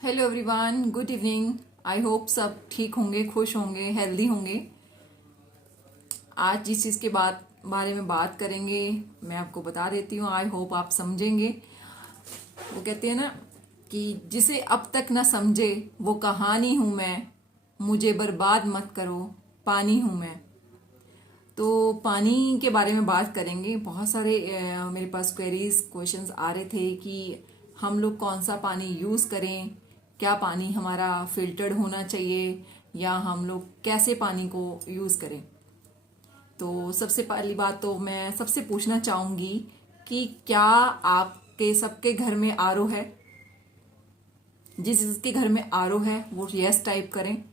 Hello everyone, good evening. I hope सब ठीक होंगे, खुश होंगे, हेल्दी होंगे। आज जिस चीज़ के बारे में बात करेंगे मैं आपको बता देती हूँ। आई होप आप समझेंगे। वो कहते हैं ना कि जिसे अब तक न समझे वो कहानी हूँ मैं, मुझे बर्बाद मत करो, पानी हूँ मैं। तो पानी के बारे में बात करेंगे। बहुत सारे मेरे पास क्वेरीज क्वेश्चंस आ रहे थे कि हम लोग कौन सा पानी यूज़ करें, क्या पानी हमारा फिल्टर्ड होना चाहिए या हम लोग कैसे पानी को यूज़ करें। तो सबसे पहली बात तो मैं सबसे पूछना चाहूँगी कि क्या आपके सबके घर में आरओ है? जिसके घर में आरओ है वो यस टाइप करें,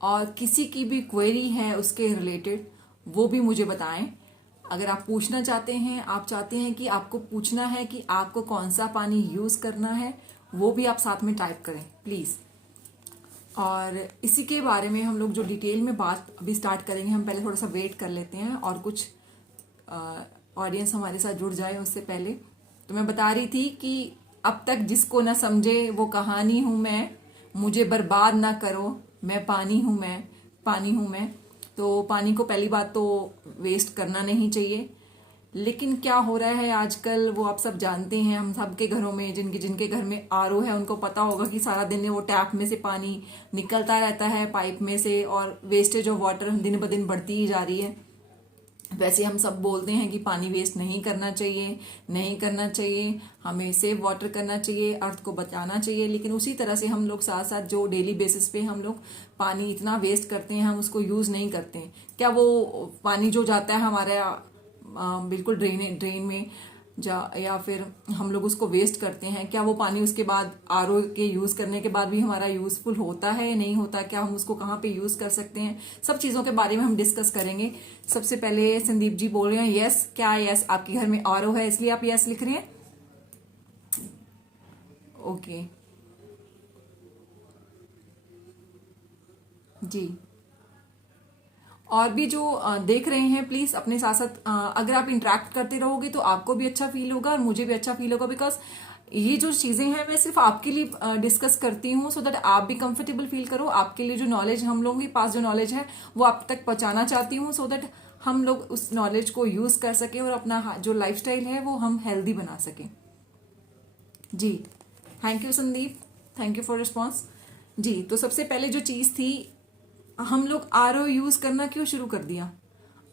और किसी की भी क्वेरी है उसके रिलेटेड वो भी मुझे बताएं। अगर आप पूछना चाहते हैं, आप चाहते हैं कि आपको पूछना है कि आपको कौन सा पानी यूज़ करना है, वो भी आप साथ में टाइप करें प्लीज़। और इसी के बारे में हम लोग जो डिटेल में बात अभी स्टार्ट करेंगे, हम पहले थोड़ा सा वेट कर लेते हैं और कुछ ऑडियंस हमारे साथ जुड़ जाए उससे पहले। तो मैं बता रही थी कि अब तक जिसको ना समझे वो कहानी हूँ मैं, मुझे बर्बाद ना करो, मैं पानी हूँ मैं, पानी हूँ मैं। तो पानी को पहली बात तो वेस्ट करना नहीं चाहिए। लेकिन क्या हो रहा है आजकल वो आप सब जानते हैं। हम सबके घरों में, जिनके जिनके घर में आरओ है उनको पता होगा कि सारा दिन वो टैप में से पानी निकलता रहता है, पाइप में से, और वेस्टेज ऑफ वाटर दिन ब दिन बढ़ती ही जा रही है। वैसे हम सब बोलते हैं कि पानी वेस्ट नहीं करना चाहिए, नहीं करना चाहिए, हमें सेव वाटर करना चाहिए, अर्थ को बचाना चाहिए। लेकिन उसी तरह से हम लोग साथ साथ जो डेली बेसिस पे हम लोग पानी इतना वेस्ट करते हैं, हम उसको यूज़ नहीं करते हैं। क्या वो पानी जो जाता है हमारा बिल्कुल ड्रेन में या फिर हम लोग उसको वेस्ट करते हैं, क्या वो पानी उसके बाद आरओ के यूज़ करने के बाद भी हमारा यूज़फुल होता है या नहीं होता? क्या हम उसको कहाँ पे यूज़ कर सकते हैं? सब चीज़ों के बारे में हम डिस्कस करेंगे। सबसे पहले संदीप जी बोल रहे हैं यस। क्या यस आपके घर में आरओ है इसलिए आप यस लिख रहे हैं? ओके जी। और भी जो देख रहे हैं प्लीज अपने साथ साथ अगर आप इंटरेक्ट करते रहोगे तो आपको भी अच्छा फील होगा और मुझे भी अच्छा फील होगा। बिकॉज ये जो चीजें हैं मैं सिर्फ आपके लिए डिस्कस करती हूँ, सो दैट आप भी कंफर्टेबल फील करो। आपके लिए जो नॉलेज, हम लोगों के पास जो नॉलेज है वो आप तक पहुंचाना चाहती हूँ, सो दैट हम लोग उस नॉलेज को यूज कर सके और अपना जो लाइफस्टाइल है वो हम हेल्दी बना सकें। जी, thank you Sandeep, thank you for response. जी, तो सबसे पहले जो चीज़ थी, हम लोग आरओ यूज़ करना क्यों शुरू कर दिया?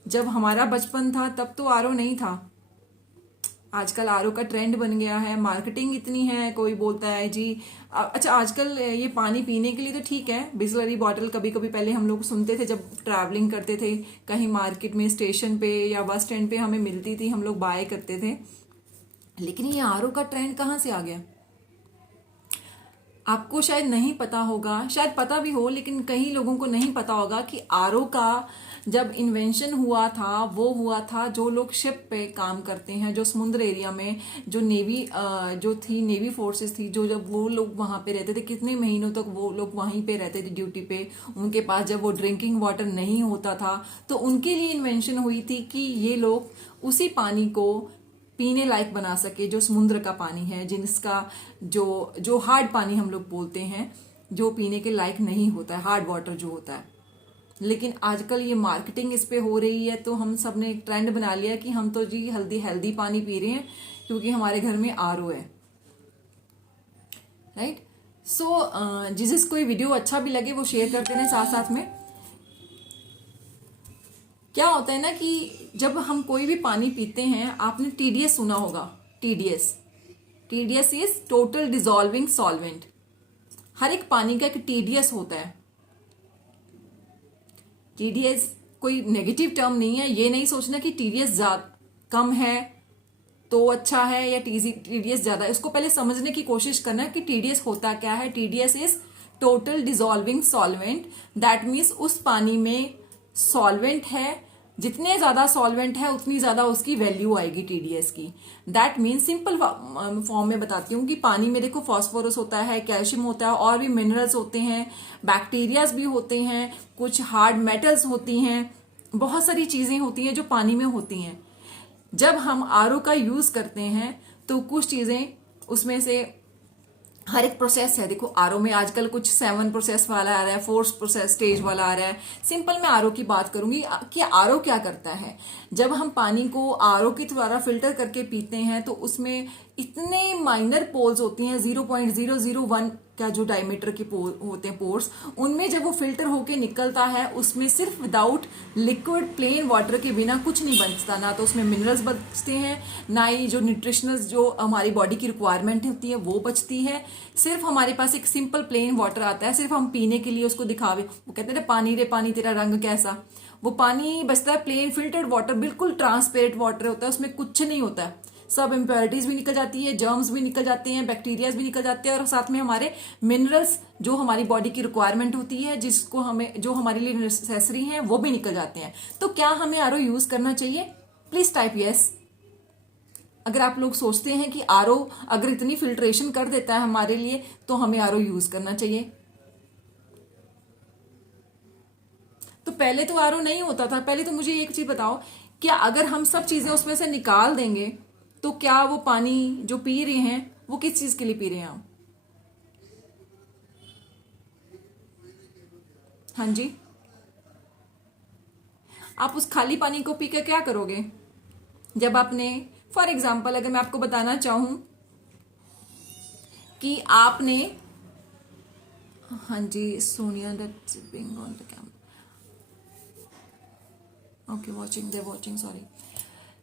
जब हमारा बचपन था तब तो आरओ नहीं था। आजकल आरओ का ट्रेंड बन गया है, मार्केटिंग इतनी है, कोई बोलता है जी अच्छा आजकल ये पानी पीने के लिए तो ठीक है, बिस्लरी बॉटल कभी कभी पहले हम लोग सुनते थे जब ट्रैवलिंग करते थे कहीं मार्केट में, स्टेशन पे या बस स्टैंड पे हमें मिलती थी, हम लोग बाय करते थे। लेकिन ये आरओ का ट्रेंड कहाँ से आ गया? आपको शायद नहीं पता होगा, शायद पता भी हो, लेकिन कई लोगों को नहीं पता होगा कि आरओ का जब इन्वेंशन हुआ था वो हुआ था जो लोग शिप पे काम करते हैं, जो समुद्र एरिया में, जो नेवी जो थी, नेवी फोर्सेस थी, जो जब वो लोग वहां पे रहते थे, कितने महीनों तक वो लोग वहीं पे रहते थे ड्यूटी पे, उनके पास जब वो ड्रिंकिंग वाटर नहीं होता था, तो उनके लिए इन्वेंशन हुई थी कि ये लोग उसी पानी को पीने लायक बना सके, जो समुद्र का पानी है, जिसका जो जो हार्ड पानी हम लोग बोलते हैं, जो पीने के लायक नहीं होता है, हार्ड वाटर जो होता है। लेकिन आजकल ये मार्केटिंग इस पे हो रही है, तो हम सब ने एक ट्रेंड बना लिया कि हम तो जी हेल्दी हेल्दी पानी पी रहे हैं क्योंकि हमारे घर में आरओ है, राइट। सो जिसको ये वीडियो अच्छा भी लगे वो शेयर करते रहे साथ साथ में। क्या होता है ना कि जब हम कोई भी पानी पीते हैं, आपने टीडीएस सुना होगा। TDS, TDS is total dissolving solvent. हर एक पानी का एक टीडीएस होता है। टीडीएस कोई नेगेटिव टर्म नहीं है। ये नहीं सोचना कि टीडीएस कम है तो अच्छा है या टीडीएस ज्यादा है। इसको पहले समझने की कोशिश करना कि टीडीएस होता क्या है। TDS is total dissolving solvent. That means उस पानी में सॉल्वेंट है, जितने ज्यादा सॉल्वेंट है उतनी ज्यादा उसकी वैल्यू आएगी टीडीएस की। दैट मीन्स सिंपल फॉर्म में बताती हूँ कि पानी में देखो फॉस्फोरस होता है, कैल्शियम होता है, और भी मिनरल्स होते हैं, बैक्टीरियाज भी होते हैं, कुछ हार्ड मेटल्स होती हैं, बहुत सारी चीजें होती हैं जो पानी में होती हैं। जब हम आरओ का यूज करते हैं तो कुछ चीजें उसमें से हर एक प्रोसेस है। देखो आरओ में आजकल कुछ 7 प्रोसेस वाला आ रहा है, 4 प्रोसेस स्टेज वाला आ रहा है। सिंपल मैं आरओ की बात करूंगी कि आरओ क्या करता है। जब हम पानी को आरओ के द्वारा फिल्टर करके पीते हैं तो उसमें इतने माइनर पोल्स होती हैं, 0.001 का जो डायमीटर के होते हैं पोर्स, उनमें जब वो फिल्टर होके निकलता है उसमें सिर्फ विदाउट लिक्विड प्लेन वाटर के बिना कुछ नहीं बचता। ना तो उसमें मिनरल्स बचते हैं, ना ही जो न्यूट्रिशनल्स जो हमारी बॉडी की रिक्वायरमेंट होती है वो बचती है। सिर्फ हमारे पास एक सिंपल प्लेन वाटर आता है, सिर्फ हम पीने के लिए उसको दिखावे। वो कहते हैं पानी रे पानी तेरा रंग कैसा, वो पानी बचता है प्लेन फिल्टर्ड वाटर, बिल्कुल ट्रांसपेरेंट वाटर होता है, उसमें कुछ नहीं होता है। सब इम्प्योरिटीज भी निकल जाती है, जर्म्स भी निकल जाते हैं, बैक्टीरियाज भी निकल जाते हैं, और साथ में हमारे मिनरल्स जो हमारी बॉडी की रिक्वायरमेंट होती है, जिसको हमें जो हमारे लिए नेसेसरी हैं, वो भी निकल जाते हैं। तो क्या हमें आरओ यूज करना चाहिए? Please type yes. अगर आप लोग सोचते हैं कि आरओ अगर इतनी फिल्ट्रेशन कर देता है हमारे लिए तो हमें आरओ यूज करना चाहिए। तो पहले तो आरओ नहीं होता था। पहले तो मुझे एक चीज बताओ, क्या अगर हम सब चीजें उसमें से निकाल देंगे तो क्या वो पानी जो पी रहे हैं वो किस चीज के लिए पी रहे हैं हम? हाँ जी, आप उस खाली पानी को पी के क्या करोगे? जब आपने, फॉर एग्जाम्पल अगर मैं आपको बताना चाहूं कि आपने, हाँ जी Sonia that's being on the camera, okay watching they watching sorry.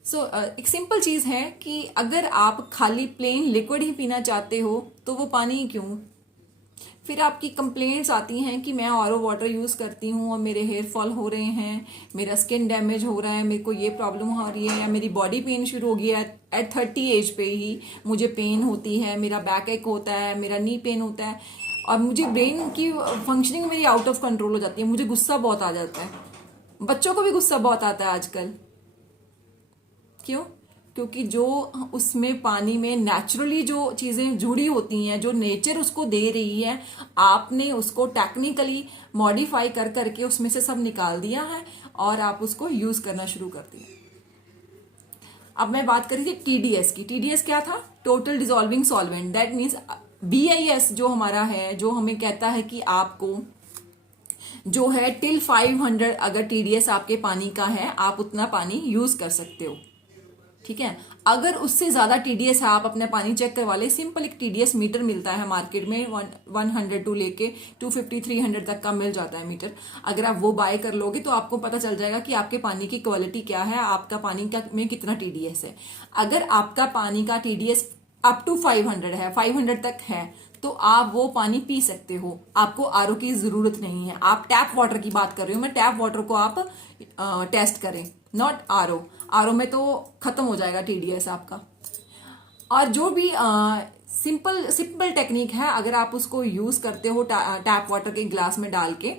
So एक सिंपल चीज है कि अगर आप खाली प्लेन लिक्विड ही पीना चाहते हो तो वो पानी क्यों? फिर आपकी कंप्लेंट्स आती हैं कि मैं आरओ वाटर यूज़ करती हूँ और मेरे हेयर फॉल हो रहे हैं, मेरा स्किन डैमेज हो रहा है, मेरे को ये प्रॉब्लम हो रही है, या मेरी बॉडी पेन शुरू हो गया है एट 30 एज पे ही मुझे पेन होती है, मेरा बैक एक होता है, मेरा नी पेन होता है, और मुझे ब्रेन की फंक्शनिंग मेरी आउट ऑफ कंट्रोल हो जाती है, मुझे गुस्सा बहुत आ जाता है। बच्चों को भी गुस्सा बहुत आता है आजकल। क्यों? क्योंकि जो उसमें पानी में नेचुरली जो चीजें जुड़ी होती हैं, जो नेचर उसको दे रही है, आपने उसको टेक्निकली मॉडिफाई कर करके उसमें से सब निकाल दिया है और आप उसको यूज करना शुरू कर दिया। अब मैं बात करी थी टीडीएस की। टीडीएस क्या था? Total dissolving solvent. That means BIS जो हमारा है, जो हमें कहता है कि आपको जो है टिल 500 अगर टीडीएस आपके पानी का है आप उतना पानी यूज कर सकते हो। ठीक है, अगर उससे ज्यादा टीडीएस है आप अपना पानी चेक करवा ले। सिंपल एक टीडीएस मीटर मिलता है मार्केट में, 100 टू लेके 250 300 तक का मिल जाता है मीटर। अगर आप वो बाय कर लोगे तो आपको पता चल जाएगा कि आपके पानी की क्वालिटी क्या है, आपका पानी का में कितना टीडीएस है। अगर आपका पानी का टीडीएस अप टू 500 है, 500 तक है, तो आप वो पानी पी सकते हो, आपको आरओ की जरूरत नहीं है। आप टैप वाटर की बात कर रहे हो, मैं टैप वाटर को आप टेस्ट करें, नॉट आरओ। आरओ में तो खत्म हो जाएगा टीडीएस आपका। और जो भी सिंपल सिंपल टेक्निक है, अगर आप उसको यूज करते हो टैप वाटर के ग्लास में डाल के,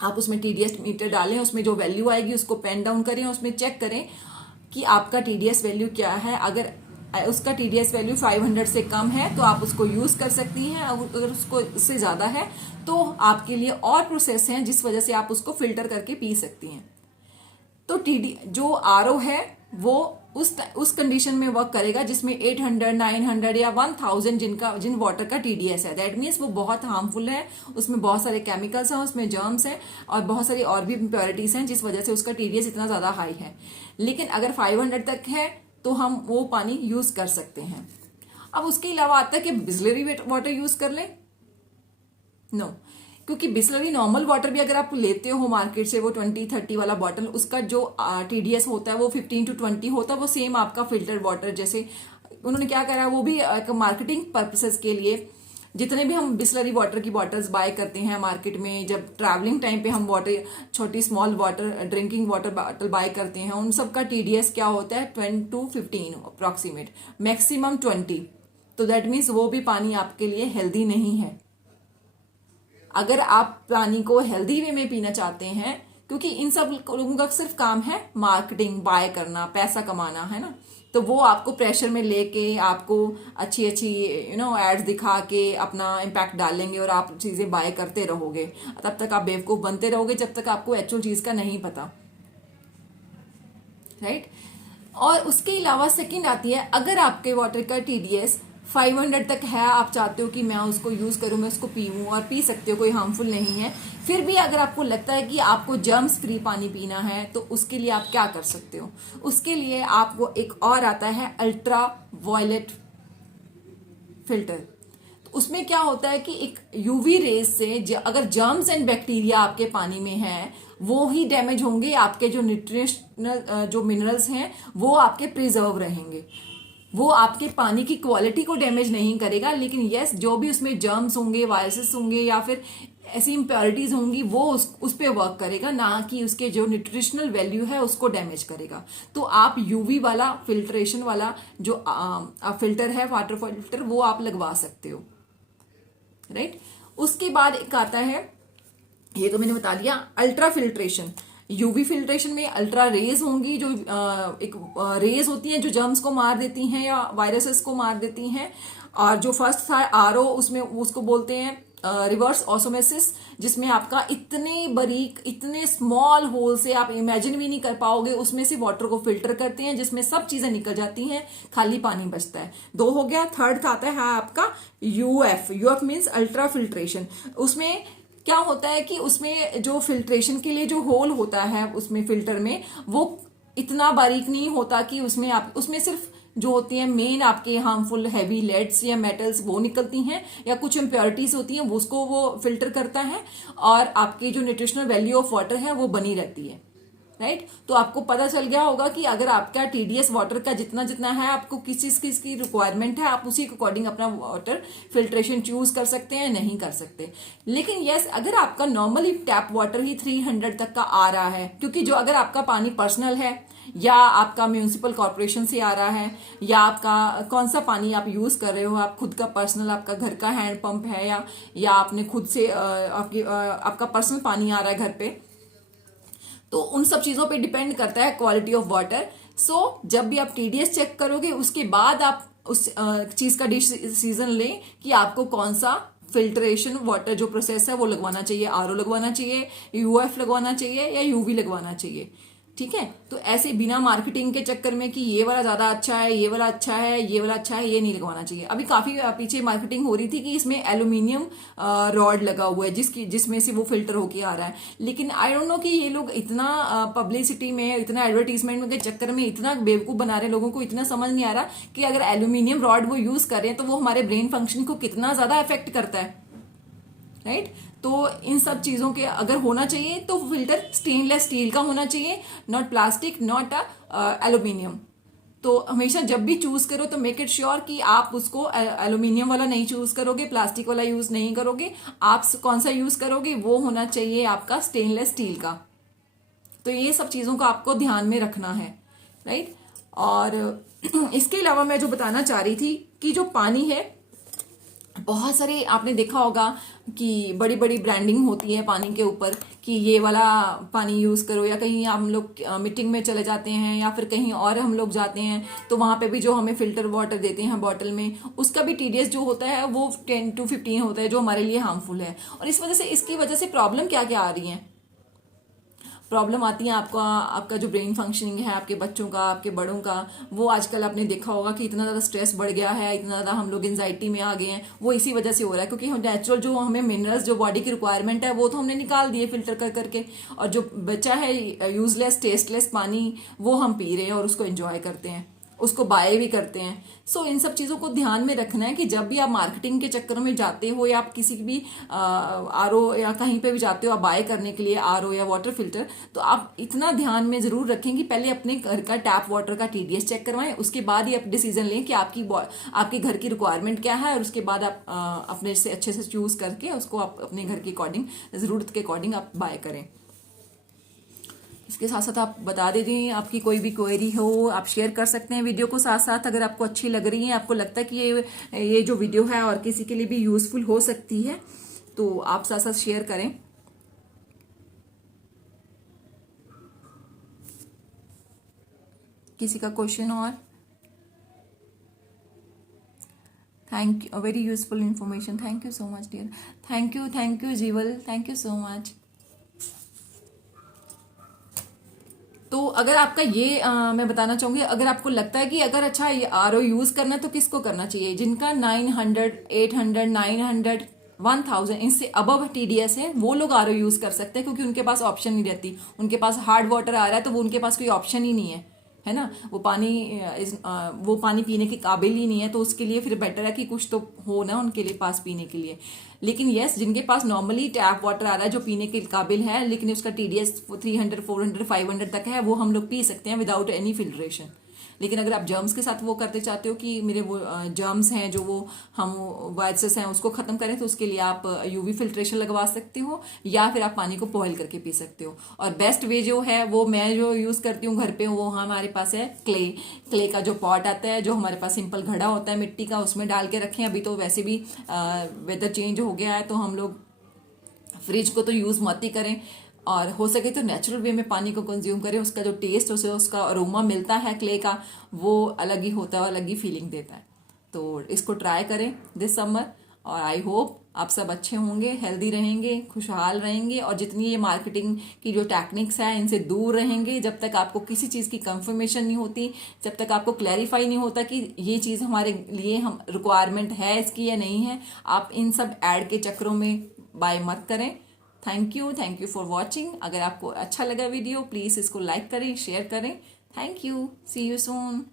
आप उसमें टीडीएस मीटर डालें, उसमें जो वैल्यू आएगी उसको पेन डाउन करें, उसमें चेक करें कि आपका टीडीएस वैल्यू क्या है। अगर उसका टीडीएस वैल्यू 500 से कम है तो आप उसको यूज कर सकती हैं, अगर उसको उससे ज्यादा है तो आपके लिए और प्रोसेस हैं जिस वजह से आप उसको फिल्टर करके पी सकती हैं। तो टीडी जो आरओ है वो उस कंडीशन में वर्क करेगा जिसमें 800 900 या 1000 जिन वाटर का टीडीएस है। दैट मीन्स वो बहुत हार्मफुल है, उसमें बहुत सारे केमिकल्स हैं, उसमें जर्म्स हैं और बहुत सारी और भी इम्प्योरिटीज हैं जिस वजह से उसका टीडीएस इतना ज्यादा हाई है। लेकिन अगर 500 तक है तो हम वो पानी यूज कर सकते हैं। अब उसके अलावा आता है कि बिस्लरी वाटर यूज कर लें। नो, क्योंकि बिस्लरी नॉर्मल वाटर भी अगर आप लेते हो मार्केट से, वो 20-30 वाला बॉटल, उसका जो टीडीएस होता है वो 15 to 20 होता है। वो सेम आपका फिल्टर्ड वाटर जैसे उन्होंने क्या करा, वो भी मार्केटिंग पर्पसेस के लिए जितने भी हम बिस्लरी वाटर की बॉटल्स बाय करते हैं मार्केट में, जब ट्रैवलिंग टाइम पे हम वाटर छोटी small water drinking water bottle buy करते हैं, उन सब का टीडीएस क्या होता है 20 to 15 अप्रोक्सीमेट, मैक्सिमम 20। तो दैट मीन्स वो भी पानी आपके लिए हेल्दी नहीं है। अगर आप पानी को हेल्दी वे में पीना चाहते हैं, क्योंकि इन सब लोगों का सिर्फ काम है मार्केटिंग, बाय करना, पैसा कमाना, है ना, तो वो आपको प्रेशर में लेके आपको अच्छी अच्छी एड्स दिखा के अपना इम्पैक्ट डालेंगे और आप चीजें बाय करते रहोगे। तब तक आप बेवकूफ बनते रहोगे जब तक आपको एक्चुअल चीज का नहीं पता, राइट। और उसके अलावा सेकंड आती है, अगर आपके वाटर का टीडीएस 500 तक है, आप चाहते हो कि मैं उसको यूज करूं, मैं उसको पीऊं, और पी सकते हो, कोई हार्मफुल नहीं है। फिर भी अगर आपको लगता है कि आपको जर्म्स फ्री पानी पीना है तो उसके लिए आप क्या कर सकते हो? उसके लिए आपको एक और आता है अल्ट्रा वायलेट फिल्टर। तो उसमें क्या होता है कि एक यूवी रेज से अगर जर्म्स एंड बैक्टीरिया आपके पानी में है वो ही डैमेज होंगे, आपके जो न्यूट्रिशनल जो मिनरल्स हैं वो आपके प्रिजर्व रहेंगे। वो आपके पानी की क्वालिटी को डैमेज नहीं करेगा, लेकिन यस जो भी उसमें जर्म्स होंगे, वायरसेस होंगे या फिर ऐसी इम्प्योरिटीज होंगी वो उस पर वर्क करेगा, ना कि उसके जो न्यूट्रिशनल वैल्यू है उसको डैमेज करेगा। तो आप यूवी वाला फिल्ट्रेशन वाला जो फिल्टर है, वाटर फिल्टर, वो आप लगवा सकते हो, राइट। उसके बाद एक आता है, ये तो मैंने बता दिया, अल्ट्रा फिल्ट्रेशन। यूवी फिल्ट्रेशन में अल्ट्रा रेज होंगी, जो एक रेज होती हैं जो जर्म्स को मार देती हैं या वायरसेस को मार देती हैं। और जो फर्स्ट था आरओ, उसमें उसको बोलते हैं रिवर्स ऑस्मोसिस, जिसमें आपका इतने बारीक, इतने स्मॉल होल से आप इमेजिन भी नहीं कर पाओगे, उसमें से वाटर को फिल्टर करते हैं जिसमें सब चीजें निकल जाती हैं, खाली पानी बचता है। 2 हो गया। थर्ड आता है आपका UF. UF means ultra filtration. उसमें क्या होता है कि उसमें जो फिल्ट्रेशन के लिए जो होल होता है उसमें फिल्टर में, वो इतना बारीक नहीं होता कि उसमें सिर्फ जो होती हैं मेन आपके हार्मफुल हैवी लेड्स या मेटल्स वो निकलती हैं, या कुछ इम्प्योरिटीज होती हैं उसको वो फिल्टर करता है, और आपकी जो न्यूट्रिशनल वैल्यू ऑफ वाटर है वो बनी रहती है, राइट। तो आपको पता चल गया होगा कि अगर आपका टीडीएस वाटर का जितना जितना है, आपको किस चीज की इसकी रिक्वायरमेंट है, आप उसी के अकॉर्डिंग अपना वाटर फिल्ट्रेशन चूज कर सकते हैं, नहीं कर सकते। लेकिन यस, अगर आपका नॉर्मली टैप वाटर ही 300 तक का आ रहा है, क्योंकि जो अगर आपका पानी पर्सनल है या आपका म्यूनिसिपल कॉर्पोरेशन से आ रहा है, या आपका कौन सा पानी आप यूज कर रहे हो, आप खुद का पर्सनल, आपका घर का हैंड पंप है, या आपने खुद से आपका पर्सनल पानी आ रहा है घर पे, तो उन सब चीजों पे डिपेंड करता है क्वालिटी ऑफ वाटर। सो जब भी आप टीडीएस चेक करोगे उसके बाद आप उस चीज का डिसीजन लें कि आपको कौन सा फिल्ट्रेशन वाटर जो प्रोसेस है वो लगवाना चाहिए, आरओ लगवाना चाहिए, यूएफ लगवाना चाहिए, या यूवी लगवाना चाहिए, ठीक है। तो ऐसे बिना मार्केटिंग के चक्कर में कि ये वाला ज्यादा अच्छा है, ये वाला अच्छा है, ये वाला अच्छा है, ये नहीं लगवाना चाहिए। अभी काफी पीछे मार्केटिंग हो रही थी कि इसमें एल्यूमिनियम रॉड लगा हुआ है जिसमें से वो फिल्टर होके आ रहा है, लेकिन आई डोंट नो कि ये लोग इतना पब्लिसिटी में, इतना एडवर्टीजमेंट के चक्कर में इतना बेवकूफ बना रहे हैं लोगों को, इतना समझ नहीं आ रहा कि अगर एल्यूमिनियम रॉड वो यूज कर रहे हैं तो वो हमारे ब्रेन फंक्शन को कितना ज्यादा अफेक्ट करता है, राइट। तो इन सब चीजों के अगर होना चाहिए तो फिल्टर स्टेनलेस स्टील का होना चाहिए, नॉट प्लास्टिक, नॉट एल्यूमिनियम। तो हमेशा जब भी चूज करो तो मेक इट श्योर कि आप उसको एल्यूमिनियम वाला नहीं चूज करोगे, प्लास्टिक वाला यूज नहीं करोगे, आप कौन सा यूज करोगे वो होना चाहिए आपका स्टेनलेस स्टील का। तो ये सब चीजों का आपको ध्यान में रखना है, राइट। और इसके अलावा मैं जो बताना चाह रही थी कि जो पानी है, बहुत सारे आपने देखा होगा कि बड़ी बड़ी ब्रांडिंग होती है पानी के ऊपर कि ये वाला पानी यूज करो, या कहीं हम लोग मीटिंग में चले जाते हैं या फिर कहीं और हम लोग जाते हैं तो वहां पे भी जो हमें फिल्टर वाटर देते हैं बॉटल में, उसका भी टीडीएस जो होता है वो 10 to 15 होता है, जो हमारे लिए हार्मफुल है। और इसकी वजह से प्रॉब्लम क्या क्या आ रही है? प्रॉब्लम आती है आपका जो ब्रेन फंक्शनिंग है, आपके बच्चों का, आपके बड़ों का, वो आजकल आपने देखा होगा कि इतना ज़्यादा स्ट्रेस बढ़ गया है, इतना ज़्यादा हम लोग एंजाइटी में आ गए हैं, वो इसी वजह से हो रहा है, क्योंकि हम नेचुरल जो हमें मिनरल्स जो बॉडी की रिक्वायरमेंट है वो तो हमने निकाल दिए फिल्टर कर करके, और जो बचा है यूजलेस टेस्टलेस पानी वो हम पी रहे हैं और उसको एंजॉय करते हैं, उसको बाय भी करते हैं। सो इन सब चीज़ों को ध्यान में रखना है कि जब भी आप मार्केटिंग के चक्कर में जाते हो या आप किसी भी आरओ या कहीं पे भी जाते हो आप बाय करने के लिए आरओ या वाटर फिल्टर, तो आप इतना ध्यान में जरूर रखें कि पहले अपने घर का टैप वाटर का टीडीएस चेक करवाएं, उसके बाद ही आप डिसीजन लें कि आपके घर की रिक्वायरमेंट क्या है, और उसके बाद आप अपने से अच्छे से चूज करके उसको आप अपने घर के अकॉर्डिंग, ज़रूरत के अकॉर्डिंग आप बाय करें। इसके साथ साथ आप बता दीजिए आपकी कोई भी क्वेरी हो, आप शेयर कर सकते हैं वीडियो को साथ साथ, अगर आपको अच्छी लग रही है, आपको लगता है कि ये जो वीडियो है और किसी के लिए भी यूजफुल हो सकती है, तो आप साथ साथ शेयर करें। किसी का क्वेश्चन? और thank you, very useful information, thank you so much dear, thank you Jeeval, thank you so much. तो अगर आपका ये मैं बताना चाहूंगी, अगर आपको लगता है कि अगर अच्छा ये आरओ यूज करना है तो किसको करना चाहिए, जिनका 900, 800, 900, 1000 इससे अबव टीडीएस है, वो लोग आरओ यूज कर सकते हैं, क्योंकि उनके पास ऑप्शन नहीं रहती। उनके पास हार्ड वाटर आ रहा है तो वो उनके पास कोई ऑप्शन ही नहीं है ना। वो वो पानी पीने के काबिल ही नहीं है, तो उसके लिए फिर बेटर है कि कुछ तो हो ना उनके लिए पास पीने के लिए। लेकिन यस, जिनके पास नॉर्मली टैप वाटर आ रहा है जो पीने के काबिल है, लेकिन उसका टीडीएस 300, 400, 500 तक है, वो हम लोग पी सकते हैं विदाउट एनी फिल्ट्रेशन। लेकिन अगर आप जर्म्स के साथ वो करते चाहते हो कि मेरे वो जर्म्स हैं जो वो हम वायरसेस हैं उसको खत्म करें, तो उसके लिए आप यूवी फिल्ट्रेशन लगवा सकते हो, या फिर आप पानी को बॉयल करके पी सकते हो। और बेस्ट वे जो है वो मैं जो यूज करती हूँ घर पे, वो हमारे पास है क्ले का जो पॉट आता है, जो हमारे पास सिंपल घड़ा होता है मिट्टी का, उसमें डाल के रखें। अभी तो वैसे भी वेदर चेंज हो गया है, तो हम लोग फ्रिज को तो यूज मत ही करें, और हो सके तो नेचुरल वे में पानी को कंज्यूम करें। उसका जो टेस्ट, उसे उसका अरोमा मिलता है क्ले का, वो अलग ही होता है, अलग ही फीलिंग देता है। तो इसको ट्राई करें दिस समर, और आई होप आप सब अच्छे होंगे, हेल्दी रहेंगे, खुशहाल रहेंगे, और जितनी ये मार्केटिंग की जो टेक्निक्स है इनसे दूर रहेंगे। जब तक आपको किसी चीज़ की कंफर्मेशन नहीं होती, जब तक आपको क्लैरिफाई नहीं होता कि ये चीज़ हमारे लिए हम रिक्वायरमेंट है इसकी या नहीं है, आप इन सब ऐड के चक्करों में बाय मत करें। Thank you for watching. अगर आपको अच्छा लगा वीडियो, प्लीज़ इसको लाइक करें, शेयर करें। Thank you, see you soon.